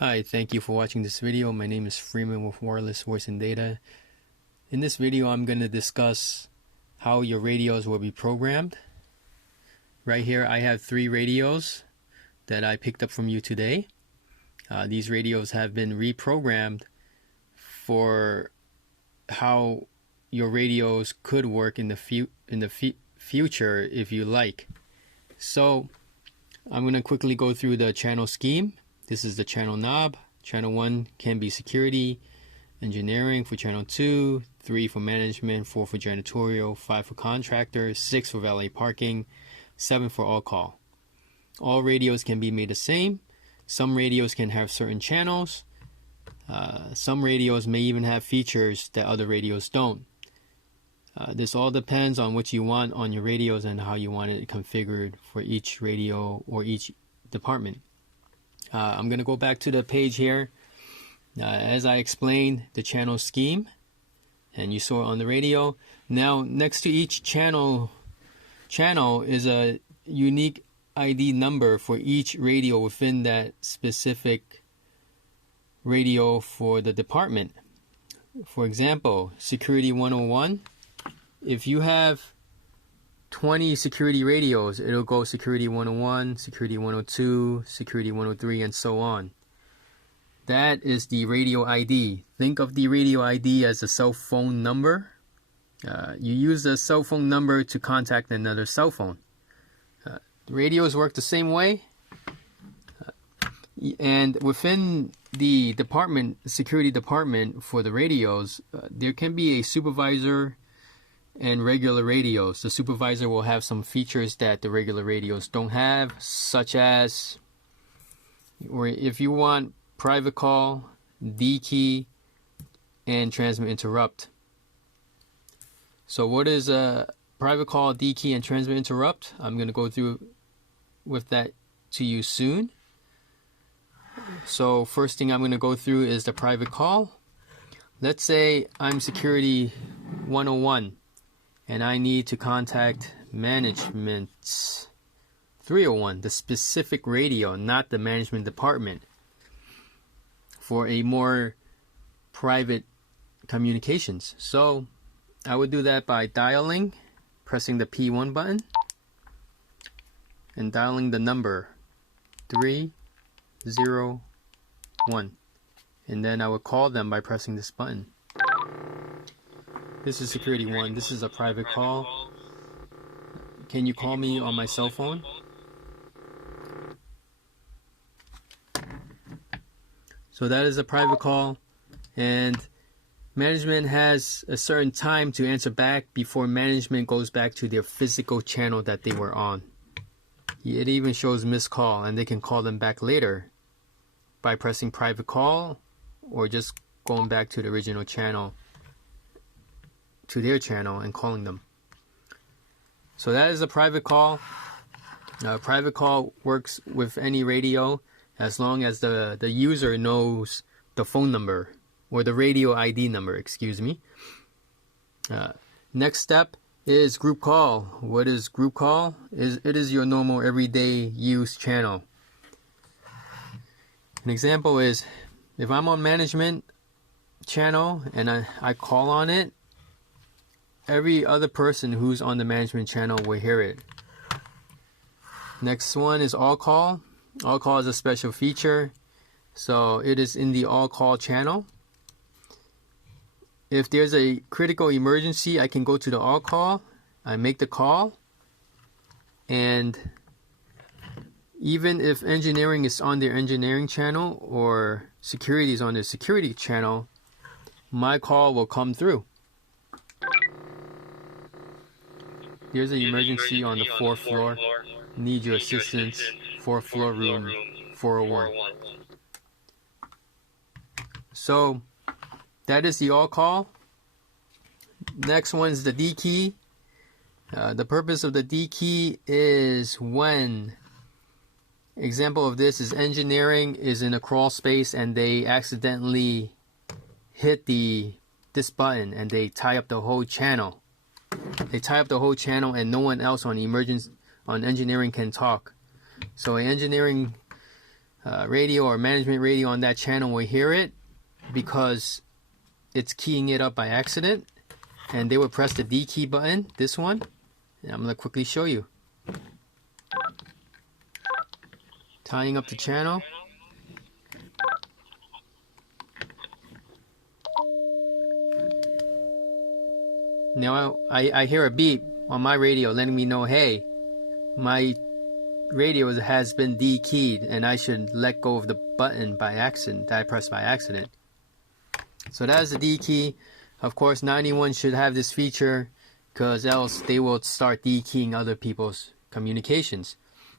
Hi, thank you for watching this video. My name is Freeman with Wireless Voice and Data. In this video, I'm going to discuss how your radios will be programmed. Right here, I have 3 radios that I picked up from you today. These radios have been reprogrammed for how your radios could work in the future if you like. So, I'm going to quickly go through the channel scheme. This is the channel knob. Channel 1 can be security, engineering for channel 2, 3 for management, 4 for janitorial, 5 for contractor, 6 for valet parking, 7 for all call. All radios can be made the same. Some radios can have certain channels. Some radios may even have features that other radios don't. This all depends on what you want on your radios and how you want it configured for each radio or each department. I'm going to go back to the page here. As I explained the channel scheme, and you saw it on the radio. Now, next to each channel is a unique ID number for each radio within that specific radio for the department. For example, Security 101. If you have 20 security radios, it'll go Security 101, Security 102, Security 103, and so on. That is the radio ID. Think of the radio ID as a cell phone number. You use the cell phone number to contact another cell phone. The radios work the same way. And within the security department for the radios, there can be a supervisor and regular radios. The supervisor will have some features that the regular radios don't have, such as, or if you want private call, D key, and transmit interrupt. So what is a private call, D key, and transmit interrupt? I'm going to go through with that to you soon. So first thing I'm going to go through is the private call. Let's say I'm Security 101. And I need to contact management 301, the specific radio, not the management department, for a more private communications. So I would do that by pressing the P1 button, and dialing the number 301. And then I would call them by pressing this button. This is Security 1. This is a private call. Can you call me on my cell phone? So that is a private call, and management has a certain time to answer back before management goes back to their physical channel that they were on. It even shows missed call, and they can call them back later by pressing private call or just going back to the original channel, to their channel, and calling them. So that is a private call. Private call works with any radio as long as the user knows the phone number, or the radio ID number, excuse me. Next step is group call. What is group call? It is your normal everyday use channel. An example is, if I'm on management channel and I call on it, every other person who's on the management channel will hear it. Next one is all call. All call is a special feature, so it is in the all call channel. If there's a critical emergency, I can go to the all call. I make the call, and even if engineering is on their engineering channel or security is on their security channel, my call will come through. There's an emergency on the 4th floor. Need your assistance. 4th floor, room 401. So that is the all call. Next one is the D key. The purpose of the D key is when, example of this is engineering is in a crawl space and they accidentally hit this button and they tie up the whole channel. They tie up the whole channel and no one else on engineering can talk. So an engineering radio or management radio on that channel will hear it because it's keying it up by accident, and they will press the D key button, this one, and I'm going to quickly show you. Tying up the channel. Now I hear a beep on my radio letting me know, hey, my radio has been D-keyed and I should let go of the button by accident that I pressed by accident. So that is the D key. Of course, 91 should have this feature because else they will start D-keying other people's communications.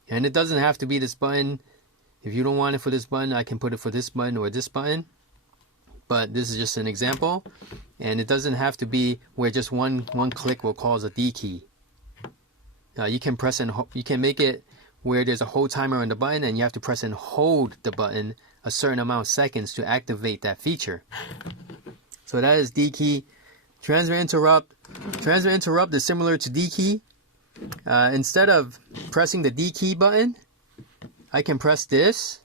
And it doesn't have to be this button. If you don't want it for this button, I can put it for this button or this button. But this is just an example. And it doesn't have to be where just one click will cause a D key. You can press and you can make it where there's a hold timer on the button and you have to press and hold the button a certain amount of seconds to activate that feature. So that is D key. Transmit interrupt. Transmit interrupt is similar to D key. Instead of pressing the D key button, I can press this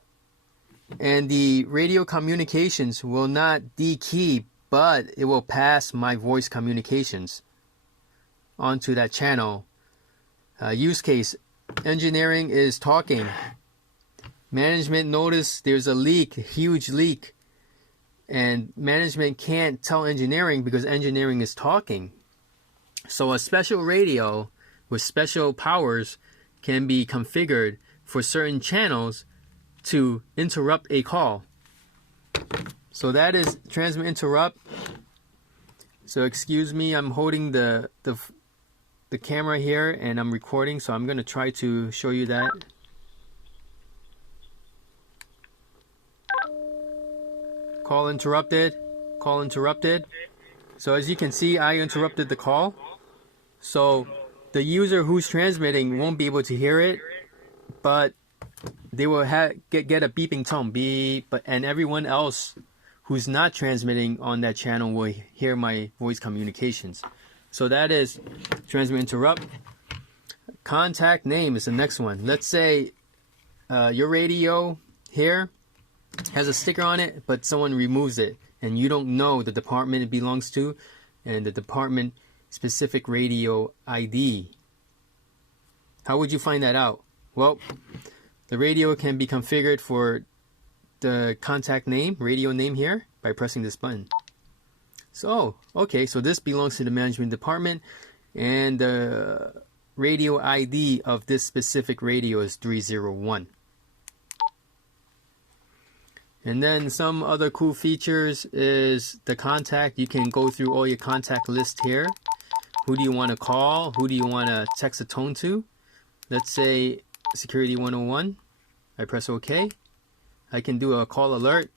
and the radio communications will not D key, but it will pass my voice communications onto that channel. Use case: engineering is talking. Management noticed there's a leak, a huge leak, and management can't tell engineering because engineering is talking. So a special radio with special powers can be configured for certain channels to interrupt a call. So that is transmit interrupt. So excuse me, I'm holding the camera here and I'm recording, so I'm going to try to show you that. Call interrupted. Call interrupted. So as you can see, I interrupted the call. So the user who's transmitting won't be able to hear it, but they will get a beeping tone, beep, and everyone else who's not transmitting on that channel will hear my voice communications. So that is transmit interrupt. Contact name is the next one. Let's say your radio here has a sticker on it, but someone removes it and you don't know the department it belongs to and the department specific radio ID. How would you find that out? Well, the radio can be configured for the contact name, radio name here, by pressing this button. So, okay, so this belongs to the management department and the radio ID of this specific radio is 301. And then some other cool features is the contact. You can go through all your contact list here. Who do you want to call? Who do you want to text a tone to? Let's say Security 101. I press OK. I can do a call alert,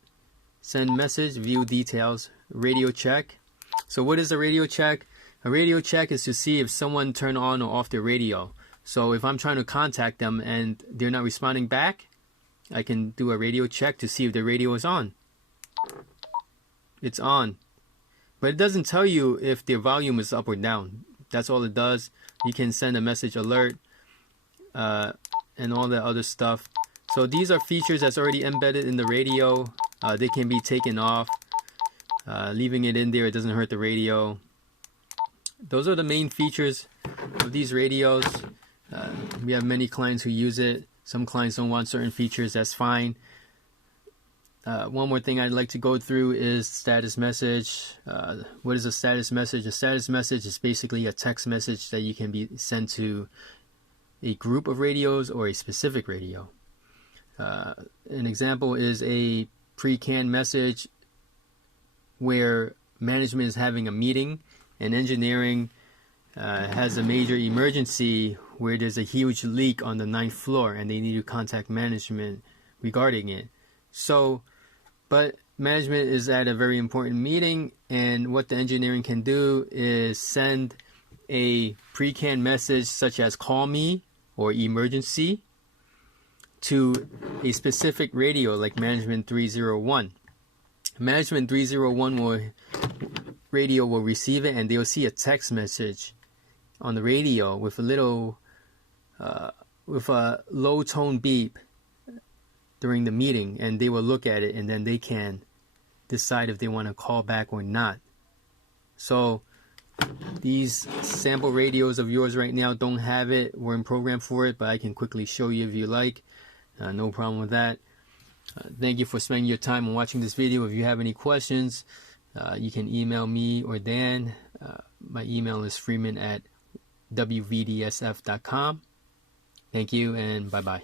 send message, view details, radio check. So what is a radio check? A radio check is to see if someone turned on or off their radio. So if I'm trying to contact them and they're not responding back, I can do a radio check to see if the radio is on. It's on. But it doesn't tell you if the volume is up or down. That's all it does. You can send a message alert and all that other stuff. So these are features that's already embedded in the radio. They can be taken off. Leaving it in there, it doesn't hurt the radio. Those are the main features of these radios. We have many clients who use it. Some clients don't want certain features, that's fine. One more thing I'd like to go through is status message. What is a status message? A status message is basically a text message that you can be sent to a group of radios or a specific radio. An example is a pre-canned message where management is having a meeting and engineering has a major emergency where there's a huge leak on the 9th floor and they need to contact management regarding it. So, but management is at a very important meeting, and what the engineering can do is send a pre-canned message such as call me or emergency to a specific radio like management 301. Management 301 radio will receive it and they'll see a text message on the radio with a little with a low tone beep during the meeting, and they will look at it, and then they can decide if they want to call back or not. So these sample radios of yours right now don't have it, weren't programmed for it, but I can quickly show you if you like. No problem with that. Thank you for spending your time on watching this video. If you have any questions, you can email me or Dan. My email is freeman@wvdsf.com. Thank you, and bye-bye.